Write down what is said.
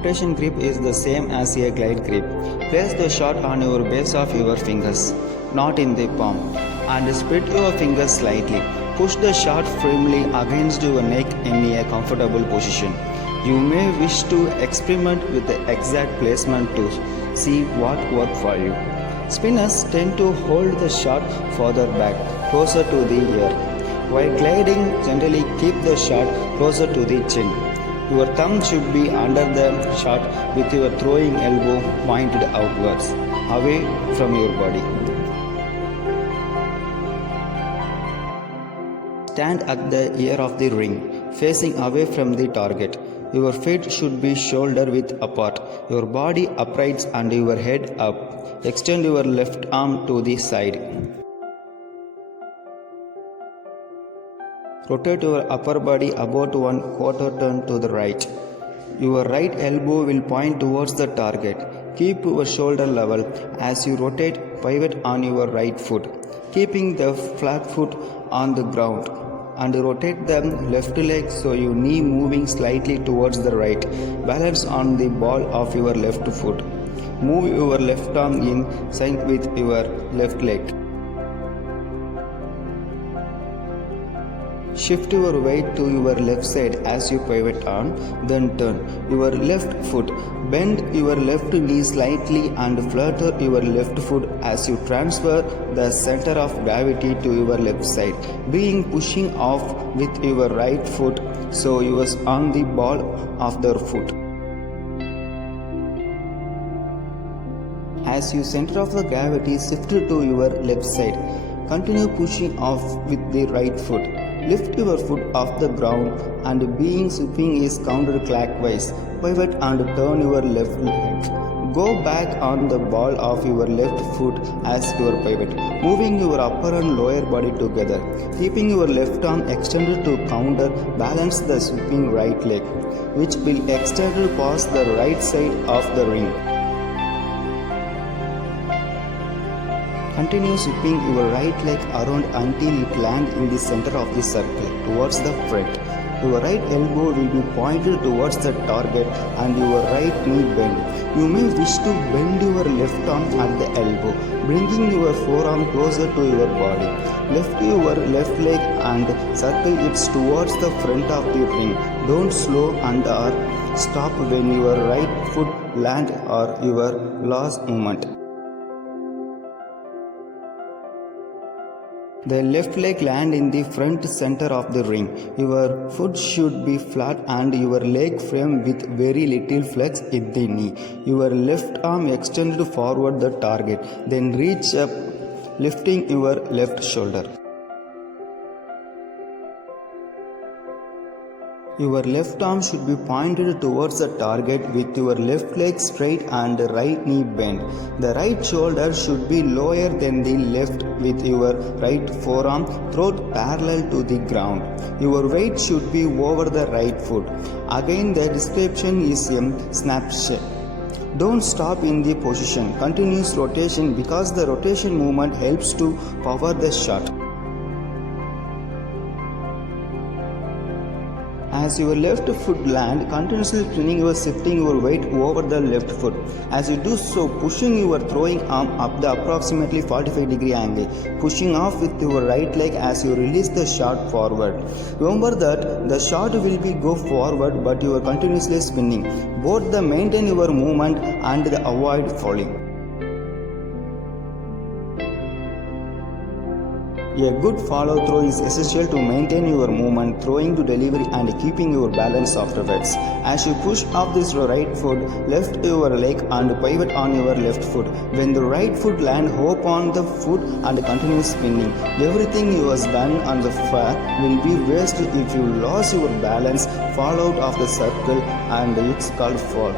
Rotation grip is the same as a glide grip. Place the shot on your base of your fingers, not in the palm, and spread your fingers slightly. Push the shot firmly against your neck in a comfortable position. You may wish to experiment with the exact placement to see what works for you. Spinners tend to hold the shot further back, closer to the ear, while gliding generally keep the shot closer to the chin. Your thumb should be under the shot with your throwing elbow pointed outwards, away from your body. Stand at the ear of the ring, facing away from the target. Your feet should be shoulder width apart, your body upright and your head up. Extend your left arm to the side. Rotate your upper body about 1/4 turn to the right. Your right elbow will point towards the target. Keep your shoulder level as you rotate. Pivot on your right foot, keeping the flat foot on the ground, and rotate the left leg so your knee moving slightly towards the right. Balance on the ball of your left foot. Move your left arm in sync with your left leg. Shift your weight to your left side as you pivot on, then turn your left foot. Bend your left knee slightly and flutter your left foot as you transfer the center of gravity to your left side, being pushing off with your right foot so you are on the ball of the foot. As you center of the gravity shift to your left side, continue pushing off with the right foot. Lift your foot off the ground and being sweeping is counterclockwise. Pivot and turn your left leg. Go back on the ball of your left foot as your pivot, moving your upper and lower body together. Keeping your left arm extended to counter balance the sweeping right leg, which will extend past the right side of the ring. Continue sweeping your right leg around until it lands in the center of the circle towards the front. Your right elbow will be pointed towards the target and your right knee bend. You may wish to bend your left arm at the elbow, bringing your forearm closer to your body. Lift your left leg and circle it towards the front of the ring. Don't slow and or stop when your right foot lands or your last movement. The left leg lands in the front center of the ring. Your foot should be flat and your leg frame with very little flex in the knee. Your left arm extended forward the target. Then reach up, lifting your left shoulder. Your left arm should be pointed towards the target with your left leg straight and right knee bent. The right shoulder should be lower than the left with your right forearm, throat parallel to the ground. Your weight should be over the right foot. Again, the description is a snapshot. Don't stop in the position. Continuous rotation because the rotation movement helps to power the shot. As your left foot lands, continuously spinning or shifting your weight over the left foot. As you do so, pushing your throwing arm up the approximately 45-degree angle, pushing off with your right leg as you release the shot forward. Remember that the shot will be go forward, but you are continuously spinning. Both the maintain your movement and the avoid falling. A good follow through is essential to maintain your movement, throwing to delivery and keeping your balance afterwards. As you push up this right foot, lift your leg and pivot on your left foot. When the right foot lands, hop on the foot and continue spinning. Everything you have done on the fair will be waste if you lose your balance, fall out of the circle, and it's called fall.